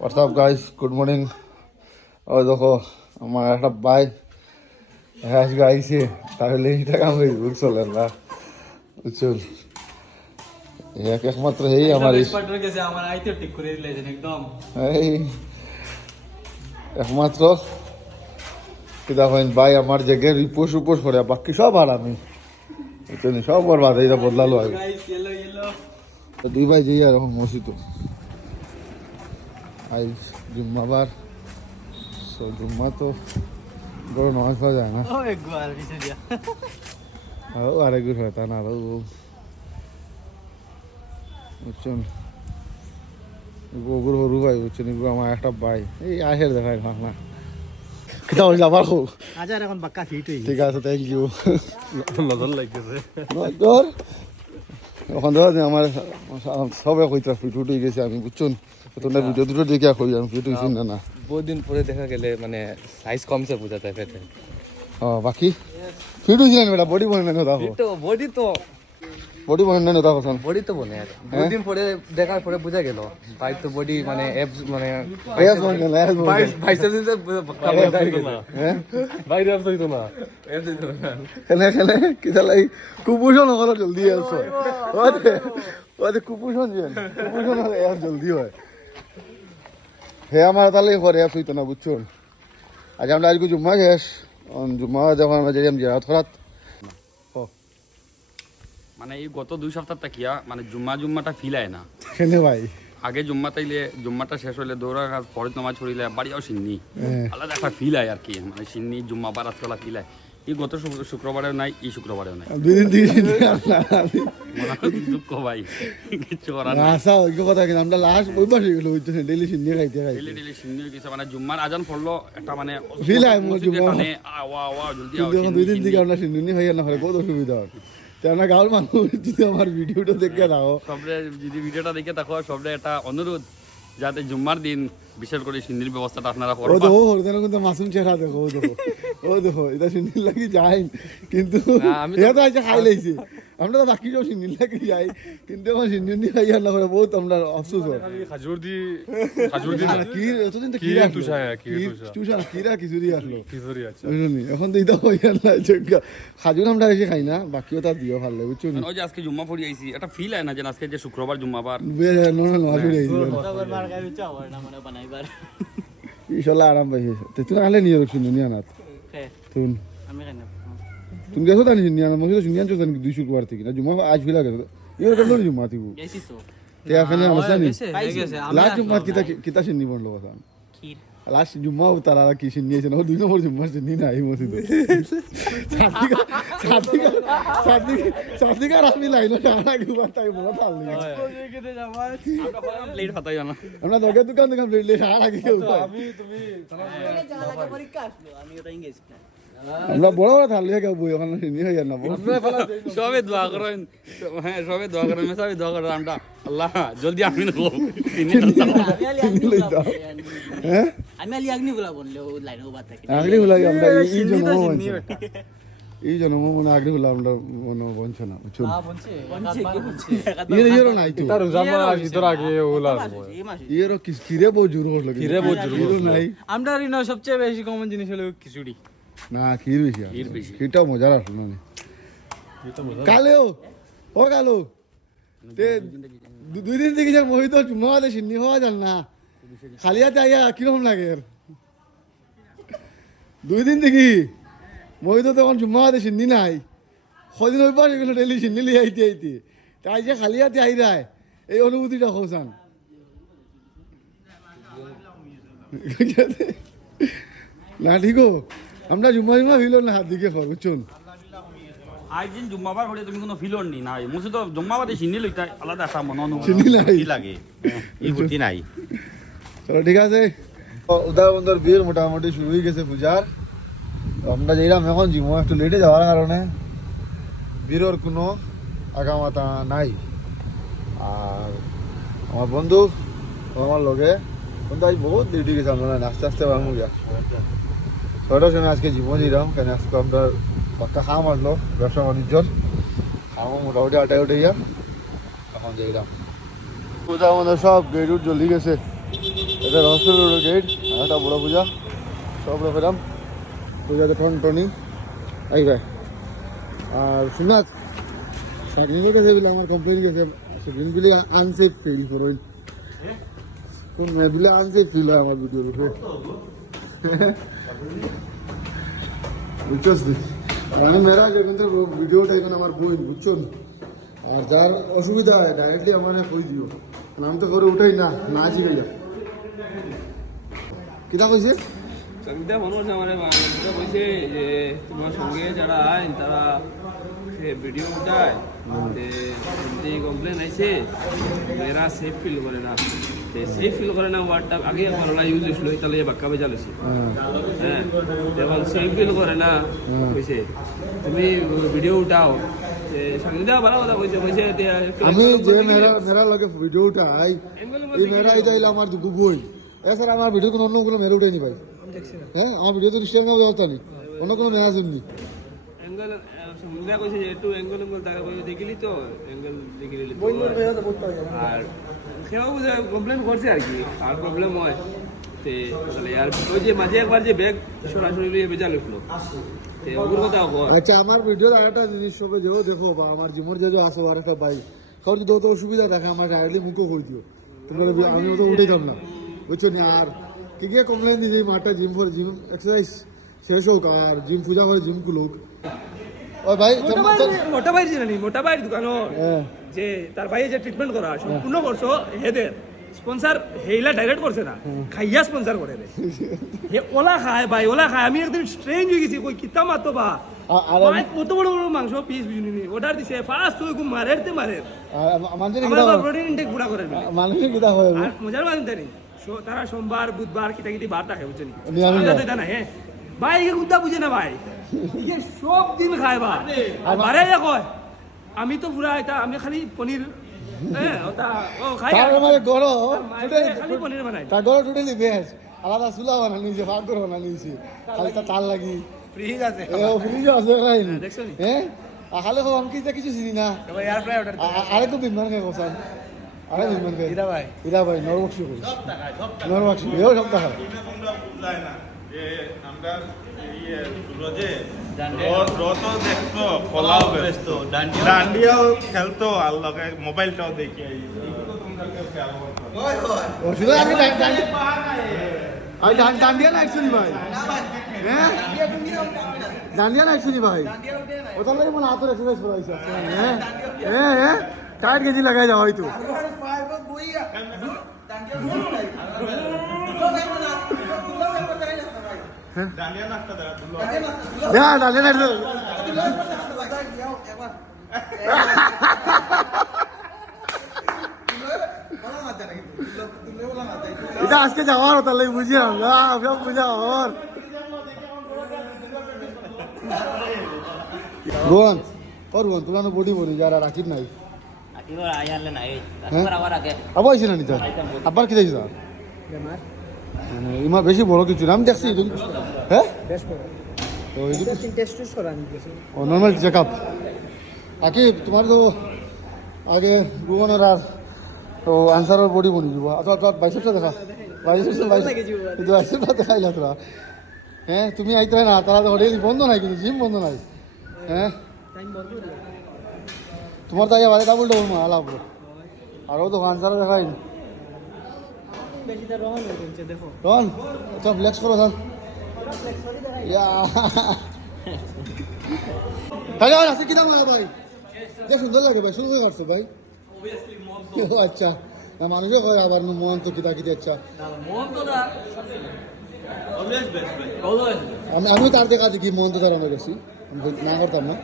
WhatsApp guys, good morning. ও দেখো আমার একটা ভাই হ্যাশ গাইছে, তাহলে এটা কাম হয়ে চলে না বুঝছুন। একমাত্র এই আমার এই একমাত্র কিতা হয় ভাই আমার জায়গায় রিপোর্ট উপোস করে, বাকি সব আর আমি বুঝছেন, সব আর বাধা এটা বদলালো আগে। দুই ভাই যেই আর এখন মসজিদ আজ জুম্মাবার, জুম্মা তো বড় নামাজ পড়া যায় না, আরো আরেকগুলো হয় তা না আরো বুঝছেন। ওগুলো সরু ভাই বুঝছেন, এগুলো আমার একটা ভাই এই আহের দেখায় না কিতা হল যাবার হোক আজার এখন বাক্কা ফিট হই। ঠিক আছে, থ্যাংক ইউ। নজর লাগতেছে এখন ধর আমার সবাই কইতা ফিট উঠে গেছে, আমি বুঝছেন তোমরা ভিডিও দুটো দেখে কই আমি ফিট হইছি না। বহুত দিন পরে দেখা গেলে মানে সাইজ কমছে বোঝা যায় পেটে। বাকি ফিট হইছি না বেটা, বডি বনে না দেখো, তো বডি তো বডি বনে না দেখো বডি তো বনে আর বহুত দিন পরে দেখার পরে বোঝা গেল ভাই তো বডি মানে অ্যাবস মানে এস বনে না, এস বনে বাইসেপস দিতে হ্যাঁ বাইরে অ্যাবস হইতো না অ্যাবস হইতো না খেলে খেলে কিতা লাই কুপোষণ হলো জলদি আসো ওতে কুপোষণ যেন কুপোষণ হলে এস জলদি হয়। হে আমার তাহলে করে এস হইতো না বুঝছুন। আজ আমরা আজকে জুম্মা গেছ, জুম্মা যখন আমরা যাই জিয়ারত করাত মানে এই গত 2 সপ্তাহ তাকিয়া মানে জুম্মাটা ফিল হয় না। খেলে ভাই আগে জুম্মা তাইলে জুম্মাটা শেষ হইলে দৌড়া কাজ পরে নামাজ পড়িলে বাড়িও সিন্নি আলাদা একটা ফিল হয় আর কি, মানে সিন্নি জুম্মা বারাতলা ফিল হয়। এই গত শুক্রবারেও নাই, এই শুক্রবারেও নাই। দুই দিন দুঃখ ভাই, কিছু করার নাই। আসা ওই কথা কিন্তু আমরা লাস্ট ওই পাশে গেল বুঝছেন, ডেইলি সিন্নি খাইতে ডেলি সিন্নি হয়ে গেছে, মানে জুম্মার আজান পড়লো একটা মানে ফিল হয় মোর মসজিদে জুম্মা। টানে, আওয়া আওয়া জলদি আও, কিন্তু এখন দুই দিন সিন্নি, থেকে আমরা সিন্নি খাই না, কত অসুবিধা হয়। আমরা গাঁর মানুষ যদি আমার ভিডিওটা দেখে দাও, সবরে যদি ভিডিওটা দেখে থাকো, সবরে একটা অনুরোধ যাতে জুম্মার দিন বিশেষ করে সিন্নির ব্যবস্থাটা আপনারা ও করবেন। দেখো হরদানো কিন্তু মাসুম চেহারা দেখো, ও দেখো এটা সিন্নি লাগি যাই কিন্তু এটা তো আজকে খাই লাইছে। আমরা তো বাকি সব সিন্নি লাগি যাই, কিন্তু আমার সিন্নি খাই আর না করে বহুত আমরা আফসোস হয়। খাজুর দি কি এতদিন তো কি কি তুষা, কি তুষা। কিরা খিচুড়ি আসলো খিচুড়ি আছে বুঝলি, এখন তো এটা হই আর না খাজুর আমরা এসে খাই না, বাকিও তার দিও ভালো বুঝছো নি। ওই যে আজকে জুম্মা পড়ি আইছি, একটা ফিল হয় না যে আজকে যে শুক্রবার জুম্মাবার। ইনশাল্লাহ আরাম পাইছে তুই আনলে নিয়ে রাখছি নিয়ে আনাত তুই তুমি গেছো তা নিয়ে আনা মসজিদ শুনিয়ে আনছো জানি 2 শুক্রবার থেকে না জুম্মা আজ ফিলা গেছো ইয়ে করলো নি জুম্মা থেকে তে এখানে আমসা নি লাস্ট জুম্মা কিতা সিন্নি বললো কথা লাস্ট জুম্মা তারা কি সিন্নি আছে না 2 নম্বর জুম্মা সিন্নি না এই মসজিদে সাদিকা রামি লাইনো টানা কি বাতাই বলা তাল নি লেট হতাই না। আমরা দোকান দোকান প্লেট সারা কি কেউ আমরা বড় বড় থাল লিয়ে কেউ বই ওখানে সিন্নি হই না সবে দোয়া করেন, হ্যাঁ সবে দোয়া করেন, সবে দোয়া করেন আমরা আল্লাহ জলদি আমিন করব। হ্যাঁ আমি আলি আগ্নি বলা বললে ও লাইন ও বাত থাকে আগলি হলাই আমরা এই জন্ম মনে আগলি হলা আমরা মনে বঞ্চ না বুঝছো ইয়েরো নাই তো তার জামা ভিতর আগে ওলা ইয়েরো কিরে বহু জোর হলো নাই আমরা রিনো সবচেয়ে বেশি কমন জিনিস হলো খিচুড়ি না ক্ষীর বেশি ক্ষীরটাও মজার আসলো না কালেও ও কালো তে 2 দিন থেকে যা মহিত মহাদে সিন্নি হওয়া যান না খালি হাতে আইয়া কিরকম লাগে 2 দিন থেকে মহিত তখন জুম্মাতে সিন্নি নাই, কদিন ওই পাশে গেলো ডেলি সিন্নি লিয়ে আইতে তাই যে খালি হাতে আই রায় এই অনুভূতিটা খোঁজান না ঠিকো আমরা জুম্মা ফিল না হাত দিকে খাও বুঝছুন। আজ দিন জুম্মাবার হলে তুমি কোনো ফিল নি নাই মুছে তো জুম্মাবাদে সিন্নি লইতা আলাদা একটা মন অনুভূতি সিন্নি নাই লাগে, এই ফুটি নাই। চলো ঠিক আছে, উদয়বন্দর বিয়ের মোটামুটি শুরু হয়ে গেছে পূজার। আমরা যেরাম এখন জিমো একটু লেটে যাওয়ার কারণে বিয়ের কোনো আগামাতা নাই। আর আমার বন্ধু আমার লগে বন্ধু আজ বহুত লেট হয়ে গেছে, আমরা আস্তে আস্তে ভাঙু গিয়া 6টার সময় আজকে জিমো যেরাম কেন আজকে আমরা পাক্কা খাম আসলো ব্যবসা বাণিজ্যর খামও মোটামুটি 8টায় উঠে গিয়া এখন যেরাম উদয়বন্দর সব গেট উঠ জ্বলি গেছে, এটা রহস্য রোডের গেট আর একটা বড় পূজা সব রকম পূজাতে টনি আই ভাই আর সুনাথ সাইকেলের কাছে বলে আমার কোম্পানি গেছে সেদিন বলে আনসেফ ফিল করুন কোন মেয়ে আনসেফ ফিল হয় আমার ভিডিওর উপরে বুঝছস আর আমি মেয়েরা যখন তো ভিডিওটা এখন আমার বই বুঝছো আর যার অসুবিধা হয় ডাইরেক্টলি আমার কই দিও আমি তো করে উঠাই না না শিখে যা কিতা কইছে সঙ্গীতা মনে হচ্ছে আমার যেটা বলছে যে তোমার সঙ্গে যারা আইন তারা সে ভিডিও উঠায় যে কমপ্লেন আইছে এরা সেফ ফিল করে না সেফ ফিল করে না ওয়ার্ডটা আগে আমার ওরা ইউজ হয়েছিল তাহলে বাক্কা বেজা লেছে হ্যাঁ যেমন সেফ ফিল করে না কইছে তুমি ভিডিও উঠাও সঙ্গীতা ভালো কথা কইছে কইছে আমি যে মেরা লগে ভিডিও উঠাই এই মেরা এটা হইলো আমার দুটো বই এছাড়া আমার ভিডিও কোনো অন্য কোনো মেরা উঠাইনি ভাই হ্যাঁ আমার ভিডিও তো রিস্টেন না ব্যবস্থা নেই অন্য কোনো মেরা শুননি অ্যাঙ্গেল সঙ্গীতা কইছে যে একটু অ্যাঙ্গেল টাকা কইছে দেখিলি তো অ্যাঙ্গেল দেখিলি আর সেও কমপ্লেন করছে আর কি আর প্রবলেম হয় তে তাহলে আর ওই যে মাঝে একবার যে ব্যাগ সরাসরি লিয়ে বেজা লিখলো তে ওগুলো কথা কর আচ্ছা আমার ভিডিওর আরেকটা জিনিস সবে যেও দেখো বা আমার জিমর যে আসো আর একটা বাইক কারণ যদি অত অসুবিধা দেখে আমার ডাইরেক্টলি মুখও করে দিও তোমরা আমি তো উঠেতাম না বুঝছো না আর কি কি কমপ্লেন দিয়েছে এই মাঠটা জিম ফর জিম এক্সারসাইজ শেষ হোক আর জিম পূজা করে জিম খুলুক ও ভাই মোটা ভাই জানি মোটা ভাইয়ের দোকানও হ্যাঁ যে তার ভাইয়ে যে ট্রিটমেন্ট করা সম্পূর্ণ করছো হেদের স্পন্সর হেইলা ডাইরেক্ট করছে না খাইয়া স্পন্সর করে রে হে ওলা খায় ভাই ওলা খায় আমি একদম স্ট্রেঞ্জ হয়ে গেছি কই কিতা মাতো বা ভাই কত বড় বড় মাংস পিস বিজুনি অর্ডার দিছে ফার্স্ট তুই কো মারেরতে মারের মানুষের আমার প্রোটিন ইনটেক পুরা করে দিবে মানুষের কিতা হয় আর মজার বাদ জানি তারা সোমবার বুধবার কিটা কিটি বার থাকে বুঝছেন নিরামিষ আমরা তো এটা না হ্যাঁ ভাই একে কুত্তা বুঝে না ভাই ইয়ে সব দিন খায় বা আর বারে কয় আমি তো পুরা এটা আমি খালি পনির হ্যাঁ ওটা ও খাই তার মানে গরো খালি পনির বানাই তার গরো টোটালি বেশ আলাদা চুলা বানা নিয়েছে ভাগ করে বানা নিয়েছে খালি তার লাগি ফ্রিজ আছে ফ্রিজ আছে খাই দেখছো নি হ্যাঁ খালে খাবো আমি কিছু চিনি না ভাই এয়ার ফ্রাই অর্ডার আরেকটু বিমান খাই কোসান আরে বিমান খাই ইরা ভাই নরবক্সি করি নরবক্সি এও সপ্তাহ হয় আমরা রোজে রত দেখতো কলাও ব্যস্ত ডান্ডিয়াও খেলতো আর লগে মোবাইলটাও দেখি শুধু আমি ডান্ডিয়া না অ্যাকচুয়ালি ভাই হ্যাঁ ডান্ডিয়া না অ্যাকচুয়ালি ভাই ওটার লাগে মানে হাতের এক্সারসাইজ করাইছে হ্যাঁ হ্যাঁ হ্যাঁ 60 কেজি লাগাই যাও হয়তো দেখা ডান্ডিয়া না এটা আজকে যাওয়ার ওটার লাগে বুঝিলাম না সব বুঝা হর রোহন তোলা না বডি বলি যারা রাখির নাই আবার আইসি না নিতে আবার কি দেখছি মানে ইমা বেশি বড় কিছু না আমি দেখছি হ্যাঁ ও নর্মাল চেক আপ আকি তোমার তো আগে রোহনের আর তো আনসারের বডি বনি যাব অথবা বাইসেপটা দেখা বাইসেপটা দেখাইলা তোরা হ্যাঁ তুমি আইতে না তারা তো হোটেল বন্ধ নাই কিন্তু জিম বন্ধ নাই হ্যাঁ তোমার তাই বাজে ডাবল মা আলাপ আরও তো আনসারে দেখাই রন আচ্ছা ফ্লেক্স করো স্যার তাহলে আজকে কিনা লাগে ভাই যে সুন্দর লাগে ভাই শুরু হয়ে আসছো ভাই ও আচ্ছা না মানুষও কয় আবার মন তো কিতা কিতা আচ্ছা আমি তার দেখা দেখি মন তো তার অনেক বেশি না করতাম না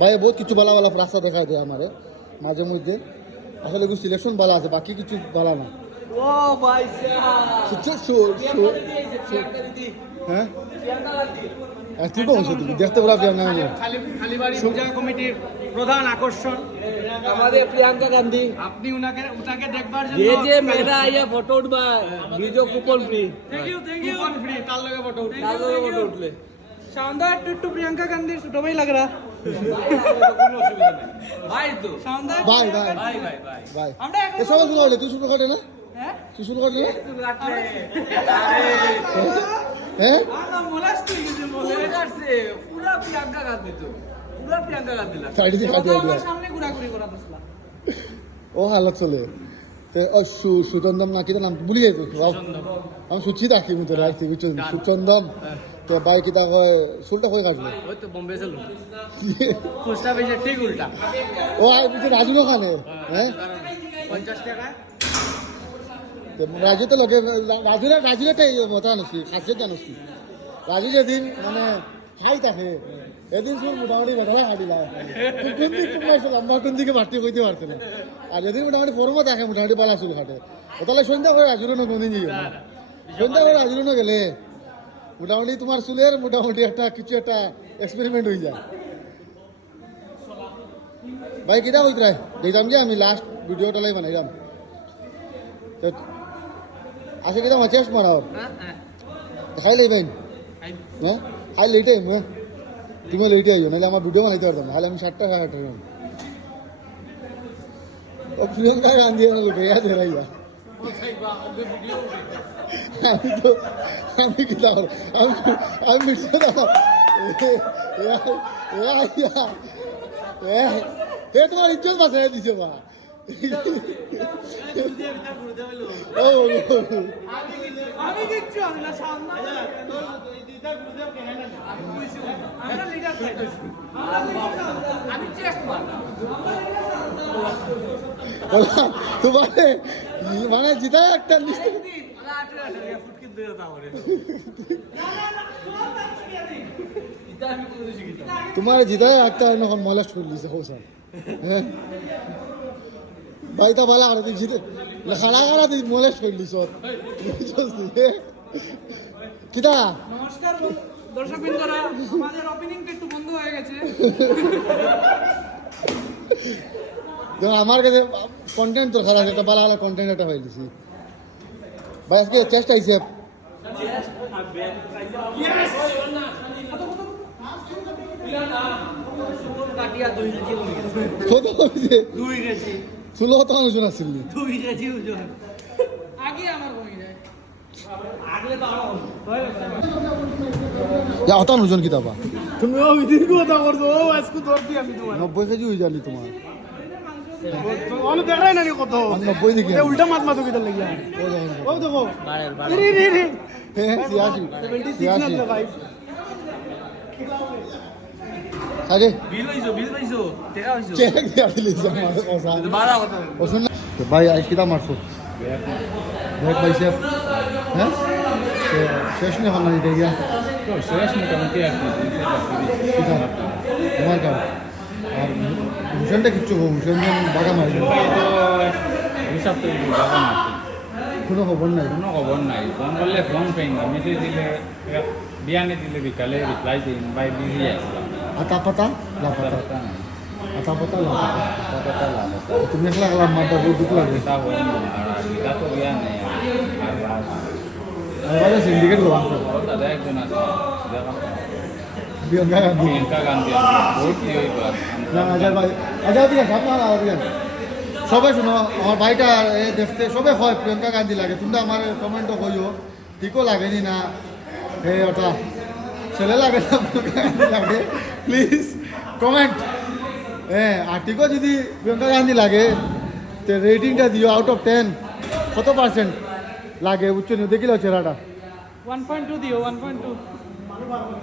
ভাই বহুত কিছু বালা বালা রাস্তা দেখায় দেয় আমারে মাঝে মধ্যে আসলে কিছু সিলেকশন ভালো আছে বাকি কিছু ভালো না হ্যাঁ ঠিক অবশ্য তুমি দেখতে পারা প্রিয়াঙ্কা খালিবাড়ি পূজা কমিটির প্রধান আকর্ষণ আমাদের প্রিয়াঙ্কা গান্ধী আপনি উনাকে দেখবার জন্য যে যে মেয়েরা আইয়া ফটো উঠবা video coupon free thank you coupon free তার লগে ফটো উঠলে शानदार टुट्टू प्रियंका गांधी छोटा भाई लग रहा ভাই তো शानदार ভাই ভাই ভাই ভাই ভাই ভাই আমরা এ সবাই শুনো তুই শুনো কাটে না চুল কাটলে হ্যাঁ সাইডে কাটিয়ে দিলা ও হালত চলে ও সুচন্দম না কিতা নাম ভুলি যাই আমি সুচি রাখি মতো রাখছি বুঝছো সুচন্দম তো বাই কিতা কয় চুলটা কই কাটবে ওই তো বোম্বে চলো খুচরা বেশি ঠিক উল্টা ও আই বুঝছো রাজুর ওখানে হ্যাঁ 50 টাকা রাজু তো লোকে রাজুটাই মতা আনছি খাসিয়ত জানছি রাজু যেদিন মানে খাই থাকে এদিন শুন মোটামুটি বেটারা হাঁটিলা কোন দিক লম্বা কোন দিকে বাড়তে কইতে পারছে না আর যেদিন মোটামুটি ফরমও থাকে মোটামুটি পালা চুল খাটে তাহলে সন্ধ্যা করে রাজুরও না কোনদিন যাইও না সন্ধ্যা করে রাজুরও না গেলে মোটামুটি তোমার চুলের মোটামুটি একটা কিছু একটা এক্সপেরিমেন্ট হয়ে যায় ভাই কিটা হইত রায় দেখলাম যে আমি লাস্ট ভিডিওটা লাই বানাইলাম আচ্ছা কিটা মাছেস মারাও খাই লই ভাই হ্যাঁ খাই লেটে আইম তুমি লেটে আইও নাহলে আমার ভিডিও বানাইতে পারতাম নাহলে আমি 7টা 8টা ও প্রিয়ঙ্কা গান্ধী না লোকে ইয়াদ রাইয়া আমি কি দাও আমি মিশে দাও এ তোমার ইজ্জত বাঁচাই দিছে বা ও আমি কিচ্ছু আমি না সামনে আমরা লিডার আমি চেষ্টা তোমার মানে জিতা একটা নিশ্চয় তোমার জিতায় একটা এরকম মলাস্ট করে দিছে হোসা হ্যাঁ ভাই তা ভালো আর জিতে খানা খানা তুই মলাস্ট করে দিছ কিতা নমস্কার দর্শকবৃন্দরা আমাদের ওপেনিংটা একটু বন্ধ হয়ে গেছে আমার কাছে কন্টেন্ট তো খারাপ একটা ভালো ভালো কন্টেন্ট একটা হয়ে দিছি ভাই আজকে চেষ্টা আইছে কত হয়েছে 2 কেজি 16 তো ওজন আছিল 2 কেজি ওজন আগে আমার কমে যায় আগলে তো যা অত ওজন কি দাবা তুমি ও বিদিন কথা করছো ও আজকে দর দি আমি তোমার 90 কেজি হয়ে যালি তোমার অন দেখাই না কত 90 দিকে উল্টা মাত মাতো কিটা লাগিয়া ও দেখো রে রে রে হ্যাঁ 76 না ভাই আরে বিল হইছো টাকা হইছো চেক দিয়া দিলিস আমার ওসা বাড়া কথা ওসন তো ভাই আজ কিটা মারছো ব্যাগ পাইছে হ্যাঁ শেষ নেই হল না এটা গিয়া শেষ মোটামুটি আর কি কিটা তোমার কাম আর হুসেনটা কিচ্ছু হুসেন বাগা মারি হিসাব তো যাবো না কোনো খবর নাই কোনো খবর নাই ফোন করলে ফোন পাই না মেসেজ দিলে বিয়ানে দিলে বিকালে রিপ্লাই দিন বাই বিজি আসলাম আতা পাতা লাপাতা কথা নাই আতা পাতা লাপাতা কথা লাগাতে তুমি একলা একলা মারটা বহুত দুঃখ লাগে তা হয় না আর এটা তো বিয়া নেই আর আমাদের সিন্ডিকেট করলাম তো দাদা একজন আছে দেখা প্রিয়ঙ্কা গান্ধী প্রিয়ঙ্কা গান্ধী বহুত ইয়ে হইবার না আজাদ ভাই আজাদ দিয়া আপনার আজাদ সবাই শুনো আমার ভাইটা দেখতে সবাই হয় প্রিয়ঙ্কা গান্ধী লাগে তুমি আমার কমেন্টও কইও ঠিকও লাগেনি না হে ওটা ছেলে লাগে না প্রিয়ঙ্কা গান্ধী লাগে প্লিজ কমেন্ট হ্যাঁ আর ঠিকও যদি প্রিয়ঙ্কা গান্ধী লাগে তো রেটিংটা দিও আউট অফ 10 কত পার্সেন্ট লাগে বুঝছো দেখিলেও চেহারাটা 1.2 দিও 1.2